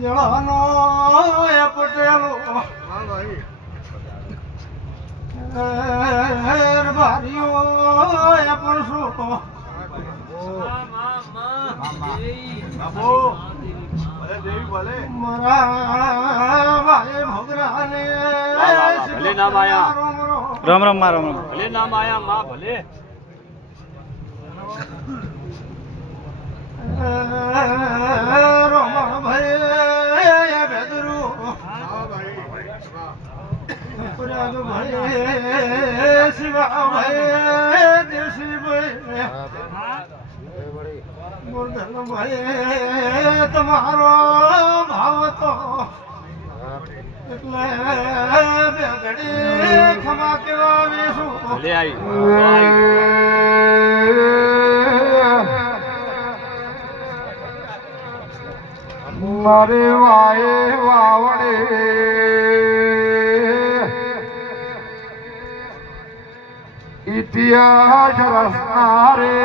જળાનો એ પટેલો ભારીઓ એ પણ શું રામ રામ માં રામ રામ ભલે નામ આયા માં ભલે રોમા ભાઈ બેદરું પ્રયાગ ભાઈ શિવા ભાઈ દેશી ભાઈ ગોરધન ભાઈ તમારો ભાવ તો એટલે બે ઘડી ખમા કેવા વેશું ભલે આવી મારે વાય વાવડે ઇતિહાસ રસના રે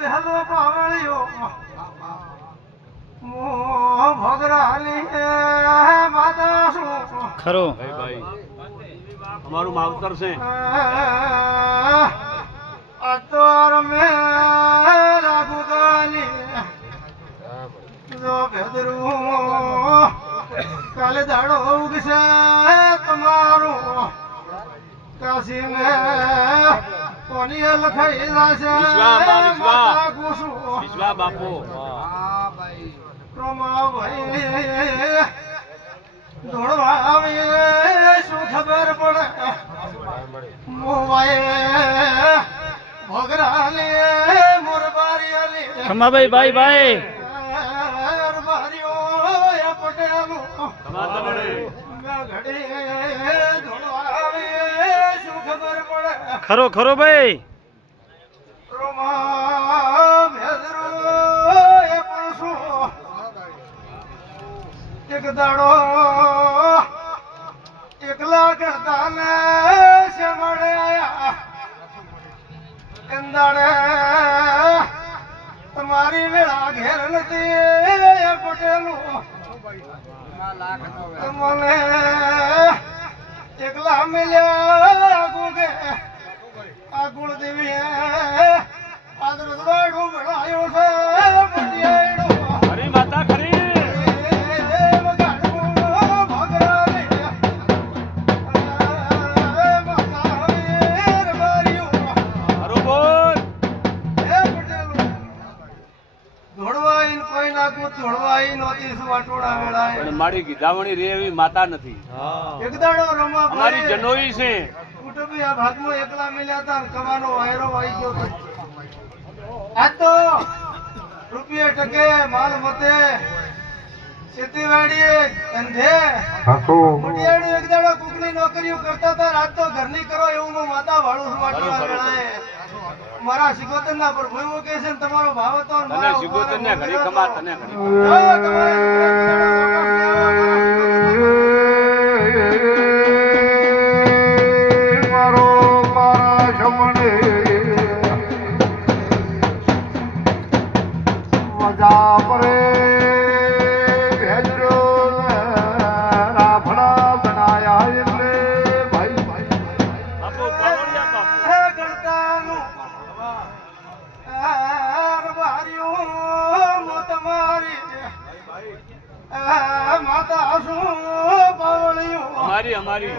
બેહલો પાવળિયો મો ભગરાલી માતા શું ખરો ભાઈ અમારું માવતર છે અતર મેરા ગુગાલી જો બેદરું કાલે દાડો ઉગશે તમારું કાશી ને કોની લખાઈ જશે માતા કુસુ વિશ્વા બાપુ રમા ભાઈ દોડવા આવી શું ખબર પડે મોવાય ભગરાલે મોરબારી ખમાભાઈ ભાઈ ભાઈ બારીઓ એ પટેલો ઘડી ધોળવા આવે શું ખબર પડે ખરો ખરો ભાઈ રોમા ભેદરો એ પણ શું એક દાડો એકલા કરતા ને છે મળે આયા કંદાડે તમારી વેળા ઘેર નથી એ પટેલું મને એકલા મિલ્યા ગુગે આ ગુણદેવી આદરસ વાડું બનાવ્યો છે મંડિયાડો ખરી માતા ખરી મારી ગીધામણી રે એવી માતા નથી એક દાડો રમા અમારી જનોઈ છે કુટુંબી આ ભાગમાં એકલા મિલ્યા હતા કવાનો વાયરો આવી ગયો હતો. આજ તો રૂપિયા ટકે માલ મતે ખેતીવાડી ધંધે મુટિયાળું એક દાડો કુકની નોકરીઓ કરતા હતા. રાત તો ઘરની કરો એવું હું માતા વાળું મારા સિગોતર ના પર ભૂવો કે છે તમારો ભાવ હતો તને સિગોતર ને ઘડી કમા તને ઘડી મારો મારા જમણે મજા પરે ભેજરો રાફડા બનાયા એટલે ભાઈ બાપુ પાવડિયા બાપુ ગણતાનું માતા શું પાવળિયું અમારી અમારી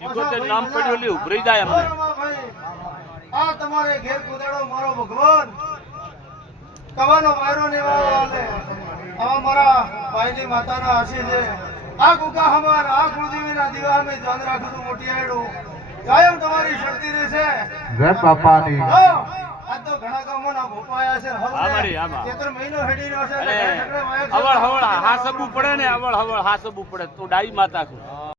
સિગોતર નામ પડ્યું લે ઉભરી જાય અમને આ તમારે ઘેર કુદાડો મારો ભગવાન કવાનો વાયરો ને વાલે આ મારા ભાઈની માતાના આશી છે. આ ગુકા હમાર આ કુળદેવીના દીવા મે ધ્યાન રાખું છું મોટી આડું કાયમ તમારી શક્તિ રહેશે જય બાપાની. આ તો ઘણા ગામોના ભોપાયા છે. અમારી આમાં 13 મહિનો હેડી રહ્યો છે. અવળ હવળ હાસબુ પડે ને અવળ હવળ હાસબુ પડે તો ડાઈ માતા છું